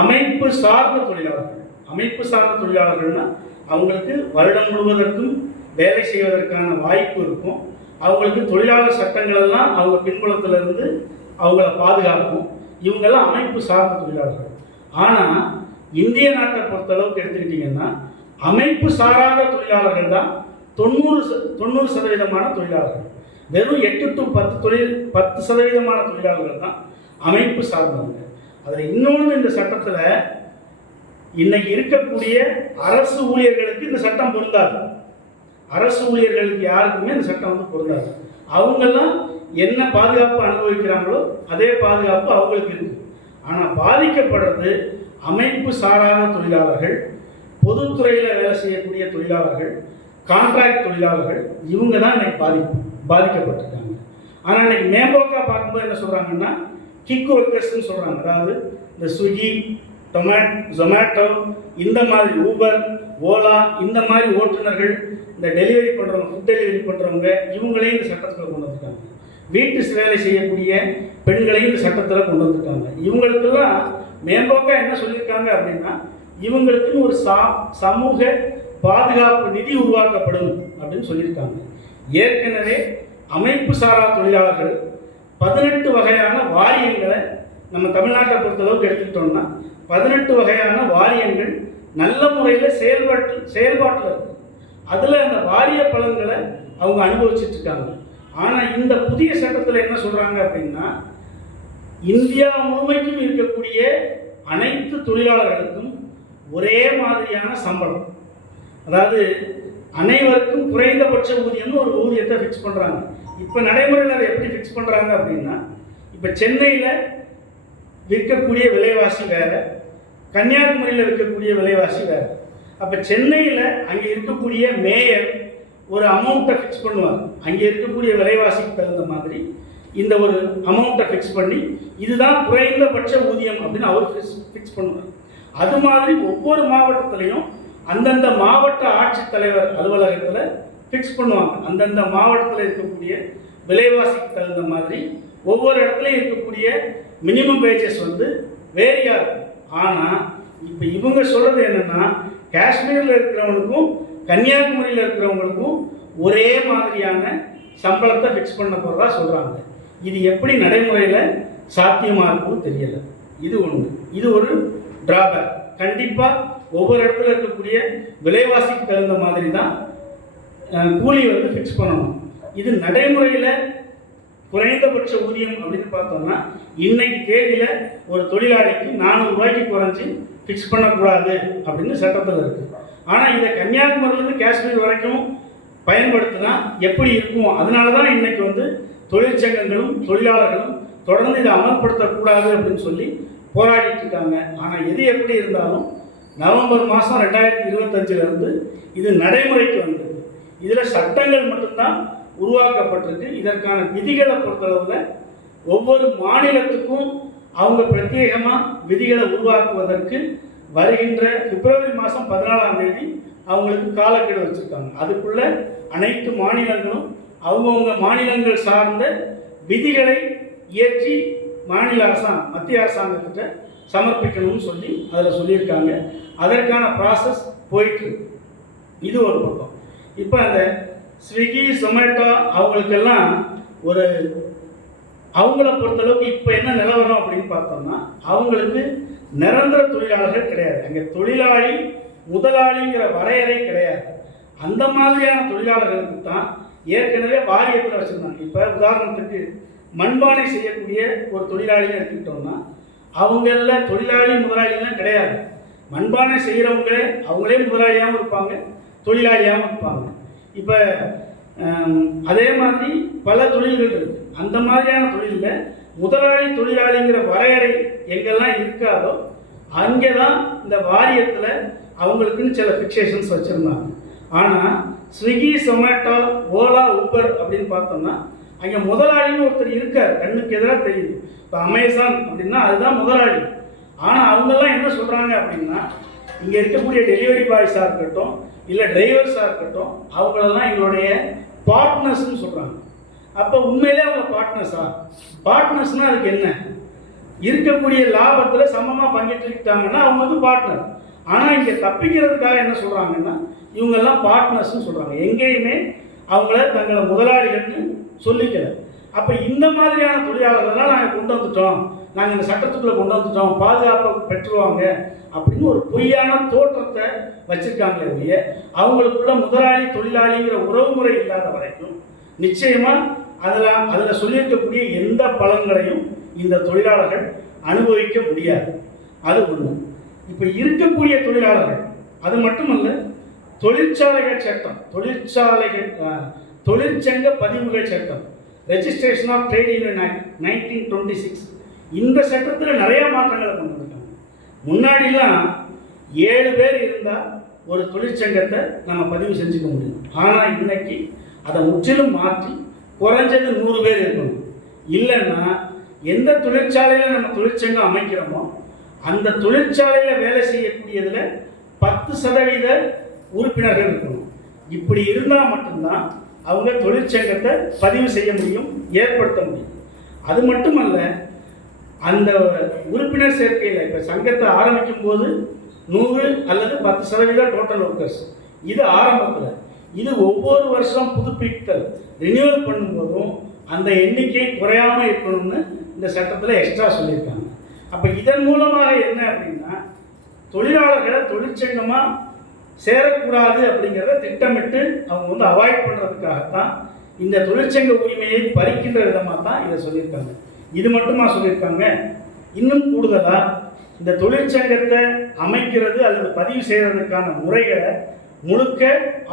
அமைப்பு சார்ந்த தொழிலாளர்கள். அமைப்பு சார்ந்த தொழிலாளர்கள்னா அவங்களுக்கு வருடம் முழுவதற்கும் வேலை செய்வதற்கான வாய்ப்பு இருக்கும். அவங்களுக்கு தொழிலாளர் சட்டங்கள் எல்லாம் அவங்க பின்புலத்திலிருந்து அவங்கள பாதுகாக்கும். இவங்கெல்லாம் அமைப்பு சார்ந்த தொழிலாளர்கள். ஆனால் இந்திய நாட்டை பொறுத்தளவுக்கு எடுத்துக்கிட்டிங்கன்னா அமைப்பு சாராத தொழிலாளர்கள் தான் தொண்ணூறு தொண்ணூறு சதவீதமான தொழிலாளர்கள். வெறும் எட்டு டு பத்து தொழில் பத்து சதவீதமான தொழிலாளர்கள் தான் அமைப்பு சார்ந்தவங்க. அதில் இன்னொன்று இந்த சட்டத்தில் இன்னைக்கு இருக்கக்கூடிய அரசு ஊழியர்களுக்கு இந்த சட்டம் பொருந்தாது. அரசு ஊழியர்களுக்கு யாருக்குமே இந்த சட்டம் வந்து பொருந்தாது. அவங்கெல்லாம் என்ன பாதுகாப்பு அனுபவிக்கிறாங்களோ அதே பாதுகாப்பு அவங்களுக்கு இருக்கு. ஆனால் பாதிக்கப்படுறது அமைப்பு சாராத தொழிலாளர்கள் பொதுத்துறையில் வேலை செய்யக்கூடிய தொழிலாளர்கள் கான்ட்ராக்ட் தொழிலாளர்கள் இவங்க தான் இன்னைக்கு பாதிப்பு பாதிக்கப்பட்டிருக்காங்க. ஆனால் இன்னைக்கு மேம்போக்காக பார்க்கும்போது என்ன சொல்கிறாங்கன்னா கிக் ஒர்க்கர்ஸ்னு சொல்கிறாங்க அதாவது இந்த ஸ்விக்கி டொமேட் ஜொமேட்டோ இந்த மாதிரி ஊபர் ஓலா இந்த மாதிரி ஓட்டுநர்கள் இந்த டெலிவரி பண்ணுறவங்க ஃபுட் டெலிவரி பண்ணுறவங்க இவங்களையும் இந்த சட்டத்தில் கொண்டு வந்திருக்காங்க வீட்டு வேலை செய்யக்கூடிய பெண்களையும் இந்த சட்டத்தில் கொண்டு வந்திருக்காங்க இவங்களுக்கெல்லாம் மேம்போக்காக என்ன சொல்லியிருக்காங்க அப்படின்னா இவங்களுக்குன்னு ஒரு சா சமூக பாதுகாப்பு நிதி உருவாக்கப்படும் அப்படின்னு சொல்லியிருக்காங்க. ஏற்கனவே அமைப்பு சாரா தொழிலாளர்கள் பதினெட்டு வகையான வாரியங்களை நம்ம தமிழ்நாட்டை பொறுத்தளவுக்கு எடுத்துக்கிட்டோம்னா பதினெட்டு வகையான வாரியங்கள் நல்ல முறையில் செயல்பாட்டு செயல்பாட்டில் இருக்கு. அதில் அந்த வாரிய பலன்களை அவங்க அனுபவிச்சுட்டு இருக்காங்க. ஆனால் இந்த புதிய சட்டத்தில் என்ன சொல்கிறாங்க அப்படின்னா இந்தியா முழுமைக்கும் இருக்கக்கூடிய அனைத்து தொழிலாளர்களுக்கும் ஒரே மாதிரியான சம்பளம். அதாவது அனைவருக்கும் குறைந்தபட்ச ஊதியம்னு ஒரு ஊதியத்தை ஃபிக்ஸ் பண்ணுறாங்க இப்போ நடைமுறையில் அதை எப்படி ஃபிக்ஸ் பண்ணுறாங்க அப்படின்னா இப்போ சென்னையில் விற்கக்கூடிய விலைவாசி வேறு கன்னியாகுமரியில் விற்கக்கூடிய விலைவாசி வேறு. அப்போ சென்னையில் அங்கே இருக்கக்கூடிய மேயர் ஒரு அமௌண்ட்டை ஃபிக்ஸ் பண்ணுவாங்க அங்கே இருக்கக்கூடிய விலைவாசிக்கு தகுந்த மாதிரி இந்த ஒரு அமௌண்ட்டை ஃபிக்ஸ் பண்ணி இதுதான் குறைந்தபட்ச ஊதியம் அப்படின்னு அவர் ஃபிக்ஸ் ஃபிக்ஸ் பண்ணுவார். அது மாதிரி ஒவ்வொரு மாவட்டத்திலையும் அந்தந்த மாவட்ட ஆட்சித்தலைவர் அலுவலகத்தில் ஃபிக்ஸ் பண்ணுவாங்க. அந்தந்த மாவட்டத்தில் இருக்கக்கூடிய விலைவாசிக்கு தகுந்த மாதிரி ஒவ்வொரு இடத்துலையும் இருக்கக்கூடிய மினிமம் வேஜஸ் வந்து வேரியா இருக்கும் ஆனால் இப்போ இவங்க சொல்கிறது என்னன்னா காஷ்மீரில் இருக்கிறவங்களுக்கும் கன்னியாகுமரியில் இருக்கிறவங்களுக்கும் ஒரே மாதிரியான சம்பளத்தை ஃபிக்ஸ் பண்ண போகிறதா சொல்கிறாங்க இது எப்படி நடைமுறையில் சாத்தியமாக இருக்கும்னு தெரியலை. இது ஒன்று இது ஒரு ட்ராபேக் கண்டிப்பாக ஒவ்வொரு இடத்துல இருக்கக்கூடிய விலைவாசிக்கு தகுந்த மாதிரி தான் கூலி வந்து ஃபிக்ஸ் பண்ணணும். இது நடைமுறையில் குறைந்தபட்ச ஊதியம் அப்படின்னு பார்த்தோம்னா இன்னைக்கு தேதியில் ஒரு தொழிலாளிக்கு நானூறு ரூபாய்க்கு குறைஞ்சி ஃபிக்ஸ் பண்ணக்கூடாது அப்படின்னு சட்டத்தில் இருக்குது ஆனால் இதை கன்னியாகுமரியிலேருந்து காஷ்மீர் வரைக்கும் பயன்படுத்தினா எப்படி இருக்கும்? அதனால தான் இன்னைக்கு வந்து தொழிற்சங்கங்களும் தொழிலாளர்களும் தொடர்ந்து இதை அமல்படுத்தக்கூடாது அப்படின்னு சொல்லி போராடிட்டு இருக்காங்க. ஆனால் எது எப்படி இருந்தாலும் நவம்பர் மாதம் ரெண்டாயிரத்தி இருபத்தஞ்சிலிருந்து இது நடைமுறைக்கு வந்தது இதில் சட்டங்கள் மட்டும்தான் உருவாக்கப்பட்டிருக்கு. இதற்கான விதிகளை பொறுத்தளவில் ஒவ்வொரு மாநிலத்துக்கும் அவங்க பிரத்யேகமாக விதிகளை உருவாக்குவதற்கு வருகின்ற பிப்ரவரி மாதம் பதினாலாம் தேதி அவங்களுக்கு காலக்கெடு வச்சுருக்காங்க. அதுக்குள்ள அனைத்து மாநிலங்களும் அவங்கவுங்க மாநிலங்கள் சார்ந்த விதிகளை இயற்றி மாநில அரசாங்கம் மத்திய அரசாங்கத்திட்ட சமர்ப்பிக்கணும்னு சொல்லி அதில் சொல்லியிருக்காங்க. அதற்கான ப்ராசஸ் போயிட்டு இது ஒரு பக்கம். இப்போ அந்த ஸ்விக்கி சொமேட்டோ அவங்களுக்கெல்லாம் ஒரு அவங்கள பொறுத்தளவுக்கு இப்போ என்ன நிலவரம் அப்படின்னு பார்த்தோம்னா அவங்களுக்கு நிரந்தர தொழிலாளர்கள் கிடையாது. அங்கே தொழிலாளி முதலாளிங்கிற வரையறை கிடையாது. அந்த மாதிரியான தொழிலாளர்களுக்கு தான் ஏற்கனவே வாரியத்தில் வச்சுருந்தாங்க. இப்போ உதாரணத்துக்கு மண்பானை செய்யக்கூடிய ஒரு தொழிலாளியை எடுத்துக்கிட்டோம்னா அவங்கள தொழிலாளி முதலாளிலாம் கிடையாது. மண்பானை செய்கிறவங்களே அவங்களே முதலாளியாகவும் இருப்பாங்க. தொழிலாளியாகவும் இருப்பாங்க. இப்போ அதே மாதிரி பல தொழில்கள் இருக்குது அந்த மாதிரியான தொழிலில் முதலாளி தொழிலாளிங்கிற வரையறை எங்கெல்லாம் இருக்காதோ அங்கே தான் இந்த வாரியத்தில் அவங்களுக்குன்னு சில ஃபிக்சேஷன்ஸ் வச்சுருந்தாங்க. ஆனால் ஸ்விக்கி சொமேட்டோ ஓலா ஊபர் அப்படின்னு பார்த்தோம்னா அங்கே முதலாளின்னு ஒருத்தர் இருக்கார். கண்ணுக்கு எதிராக தெரியுது. இப்போ அமேசான் அப்படின்னா அதுதான் முதலாளி. ஆனால் அவங்கெல்லாம் என்ன சொல்கிறாங்க அப்படின்னா இங்கே இருக்கக்கூடிய டெலிவரி பாய்ஸாக இருக்கட்டும் இல்லை டிரைவர்ஸாக இருக்கட்டும் அவங்களெல்லாம் எங்களுடைய பார்ட்னர்ஸ்னு சொல்கிறாங்க அப்போ உண்மையிலே அவங்க பார்ட்னர்ஸா பார்ட்னர்ஸ்னால் அதுக்கு என்ன? இருக்கக்கூடிய லாபத்தில் சமமாக பங்கேற்றுக்கிட்டாங்கன்னா அவங்க வந்து பார்ட்னர் ஆனால் இங்கே தப்பிக்கிறதுக்காக என்ன சொல்கிறாங்கன்னா இவங்கெல்லாம் பார்ட்னர்ஸ்னு சொல்கிறாங்க எங்கேயுமே அவங்கள தங்களை முதலாளிகள்னு சொல்லிக்கல. அப்போ இந்த மாதிரியான தொழிலாளர்கள்லாம் நாங்கள் கொண்டு வந்துட்டோம். நாங்கள் இந்த சட்டத்துக்குள்ளே கொண்டு வந்துட்டோம் பாதுகாப்பை பெற்றுருவாங்க அப்படின்னு ஒரு பொய்யான தோற்றத்தை வச்சுருக்காங்களே ஒழிய அவங்களுக்குள்ள முதலாளி தொழிலாளிங்கிற உறவுமுறை இல்லாத வரைக்கும் நிச்சயமாக அதில் அதில் சொல்லியிருக்கக்கூடிய எந்த பலன்களையும் இந்த தொழிலாளர்கள் அனுபவிக்க முடியாது. அது ஒன்று இப்போ இருக்கக்கூடிய தொழிலாளர்கள் அது மட்டுமல்ல தொழிற்சாலைகள் சட்டம் தொழிற்சாலைகள் தொழிற்சங்க பதிவுகள் சட்டம் registration of trade union act nineteen twenty six இந்த சட்டத்தில் நிறைய மாற்றங்களை கொண்டு வந்துட்டாங்க. முன்னாடிலாம் ஏழு பேர் இருந்தால் ஒரு தொழிற்சங்கத்தை நம்ம பதிவு செஞ்சுக்க முடியும். ஆனால் இன்னைக்கு அதை முற்றிலும் மாற்றி குறைஞ்சது நூறு பேர் இருக்கணும். இல்லைன்னா எந்த தொழிற்சாலையில் நம்ம தொழிற்சங்கம் அமைக்கிறோமோ அந்த தொழிற்சாலையில் வேலை செய்யக்கூடியதில் பத்து சதவீத உறுப்பினர்கள் இருக்கணும். இப்படி இருந்தால் மட்டும்தான் அவங்க தொழிற்சங்கத்தை பதிவு செய்ய முடியும் ஏற்படுத்த முடியும். அது மட்டுமல்ல அந்த உறுப்பினர் சேர்க்கையில் இப்போ சங்கத்தை ஆரம்பிக்கும் போது நூறு அல்லது பத்து சதவீதம் டோட்டல் ஒர்க்கர்ஸ் இது ஆரம்பத்தில். இது ஒவ்வொரு வருஷம் புதுப்பித்தல் ரினியூவல் பண்ணும்போதும் அந்த எண்ணிக்கை குறையாமல் இருக்கணும்னு இந்த சட்டத்தில் எக்ஸ்ட்ரா சொல்லியிருக்காங்க. அப்போ இதன் மூலமாக என்ன அப்படின்னா தொழிலாளர்களை தொழிற்சங்கமாக சேரக்கூடாது அப்படிங்கிறத திட்டமிட்டு அவங்க வந்து அவாய்ட் பண்ணுறதுக்காகத்தான் இந்த தொழிற்சங்க உரிமையை பறிக்கின்ற விதமாக தான் இதை சொல்லியிருக்காங்க. இது மட்டுமா சொல்லியிருக்காங்க? இன்னும் கூடுதலாக இந்த தொழிற்சங்கத்தை அமைக்கிறது அல்லது பதிவு செய்கிறதுக்கான முறைகளை முழுக்க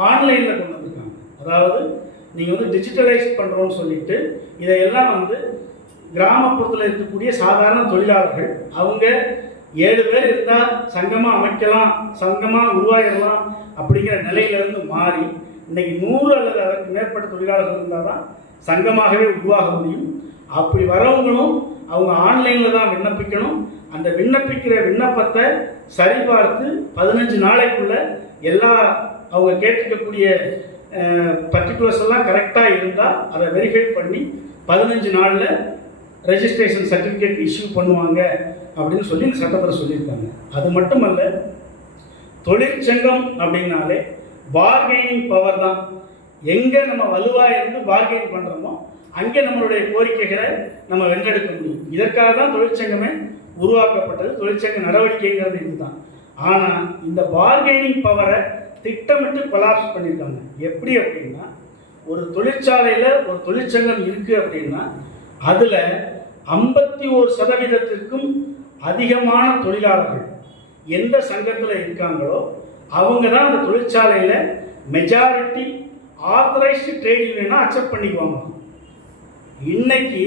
ஆன்லைனில் கொண்டு வந்திருக்காங்க. அதாவது நீங்கள் வந்து டிஜிட்டலைஸ் பண்ணுறோன்னு சொல்லிட்டு இதையெல்லாம் வந்து கிராமப்புறத்தில் இருக்கக்கூடிய சாதாரண தொழிலாளர்கள் அவங்க ஏழு பேர் இருந்தால் சங்கமாக அமைக்கலாம் சங்கமாக உருவாகிடலாம் அப்படிங்கிற நிலையிலிருந்து மாறி இன்னைக்கு நூறு அல்லது அதற்கு மேற்பட்ட தொழிலாளர்கள் இருந்தால் தான் சங்கமாகவே உருவாக முடியும். அப்படி வரவங்களும் அவங்க ஆன்லைனில் தான் விண்ணப்பிக்கணும். அந்த விண்ணப்பிக்கிற விண்ணப்பத்தை சரிபார்த்து பதினஞ்சு நாளைக்குள்ள எல்லா அவங்க கேட்டிருக்கக்கூடிய பர்டிகுலர்ஸ் எல்லாம் கரெக்டாக இருந்தால் அதை வெரிஃபை பண்ணி பதினஞ்சு நாளில் ரெஜிஸ்ட்ரேஷன் சர்டிஃபிகேட் இஷ்யூ பண்ணுவாங்க அப்படின்னு சொல்லி இந்த சட்டத்தில் சொல்லியிருக்காங்க. அது மட்டுமல்ல தொழிற்சங்கம் அப்படின்னாலே பார்கெனிங் பவர் தான். எங்கே நம்ம வலுவாக இருந்து பார்கெயின் பண்ணுறோமோ அங்கே நம்மளுடைய கோரிக்கைகளை நம்ம வென்றெடுக்க முடியும். இதற்காக தான் தொழிற்சங்கமே உருவாக்கப்பட்டது. தொழிற்சங்க நடவடிக்கைங்கிறது இதுதான். ஆனால் இந்த பார்கெனிங் பவரை திட்டமிட்டு கொலாப்ஸ் பண்ணியிருக்காங்க எப்படி அப்படின்னா ஒரு தொழிற்சாலையில் ஒரு தொழிற்சங்கம் இருக்குது அப்படின்னா அதில் ஐம்பத்தி ஓரு சதவீதத்திற்கும் அதிகமான தொழிலாளர்கள் எந்த சங்கத்தில் இருக்காங்களோ அவங்க தான் அந்த தொழிற்சாலையில் மெஜாரிட்டி ஆத்தரைஸ்டு ட்ரேட் யூனியனாக அக்செப்ட் பண்ணிக்குவாங்க. இன்னைக்கு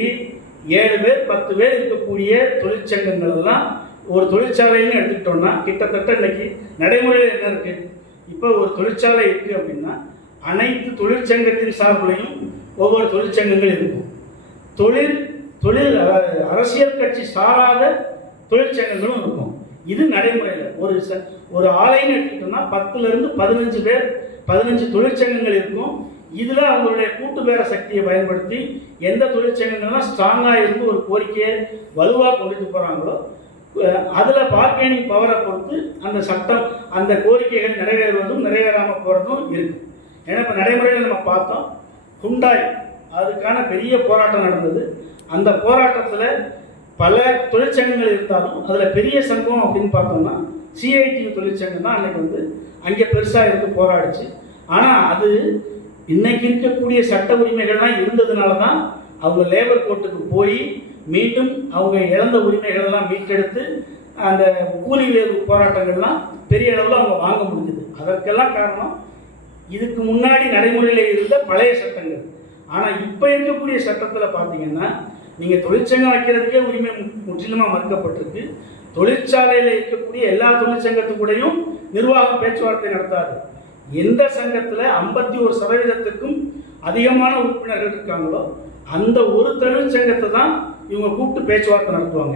ஏழு பேர் பத்து பேர் இருக்கக்கூடிய தொழிற்சங்கங்கள் எல்லாம் ஒரு தொழிற்சாலைன்னு எடுத்துக்கிட்டோம்னா கிட்டத்தட்ட இன்னைக்கு நடைமுறையில் என்ன இருக்குது இப்போ ஒரு தொழிற்சாலை இருக்குது அப்படின்னா அனைத்து தொழிற்சங்கத்தின் சார்பிலையும் ஒவ்வொரு தொழிற்சங்கங்கள் இருக்கும். தொழில் தொழில் அரசியல் கட்சி சாராத தொழிற்சங்கங்களும் இருக்கும். இது நடைமுறையில். ஒரு ச ஒரு ஆலைன்னு எடுத்துக்கிட்டோம்னா பத்துலேருந்து பதினஞ்சு பேர் பதினஞ்சு தொழிற்சங்கங்கள் இருக்கும். இதில் அவங்களுடைய கூட்டு பேர சக்தியை பயன்படுத்தி எந்த தொழிற்சங்கங்கள்லாம் ஸ்ட்ராங்காக இருந்து ஒரு கோரிக்கையை வலுவாக கொண்டுட்டு போகிறாங்களோ அதில் பார்கெனிங் பவரை பொறுத்து அந்த சட்டம் அந்த கோரிக்கைகள் நிறைவேறுவதும் நிறைவேறாமல் போகிறதும் இருக்கும் ஏன்னா இப்போ நடைமுறையில் நம்ம பார்த்தோம் குண்டாய் அதுக்கான பெரிய போராட்டம் நடந்தது. அந்த போராட்டத்தில் பல தொழிற்சங்கங்கள் இருந்தாலும் அதில் பெரிய சங்கம் அப்படின்னு பார்த்தோம்னா சிஐடி தொழிற்சங்கம் தான் அன்னைக்கு வந்து அங்கே பெருசாக இருந்து போராடிச்சு. ஆனால் அது இன்னைக்கு இருக்கக்கூடிய சட்ட உரிமைகள்லாம் இருந்ததுனால தான் அவங்க லேபர் கோர்ட்டுக்கு போய் மீண்டும் அவங்க இழந்த உரிமைகள்லாம் மீட்டெடுத்து அந்த கூலி வேறு போராட்டங்கள்லாம் பெரிய அளவில் அவங்க வாங்க முடிஞ்சது. அதற்கெல்லாம் காரணம் இதுக்கு முன்னாடி நடைமுறையில் இருந்த பழைய சட்டங்கள். ஆனால் இப்போ இருக்கக்கூடிய சட்டத்தில் பார்த்தீங்கன்னா நீங்கள் தொழிற்சங்கம் வைக்கிறதுக்கே உரிமை முற்றிலுமாக மறுக்கப்பட்டிருக்கு. தொழிற்சாலையில் இருக்கக்கூடிய எல்லா தொழிற்சங்கத்துக்கூடையும் நிர்வாகம் பேச்சுவார்த்தை நடத்தாது. எந்த சங்கத்தில் ஐம்பத்தி ஒரு சதவீதத்துக்கும் அதிகமான உறுப்பினர்கள் இருக்காங்களோ அந்த ஒரு தொழிற்சங்கத்தை தான் இவங்க கூப்பிட்டு பேச்சுவார்த்தை நடத்துவாங்க.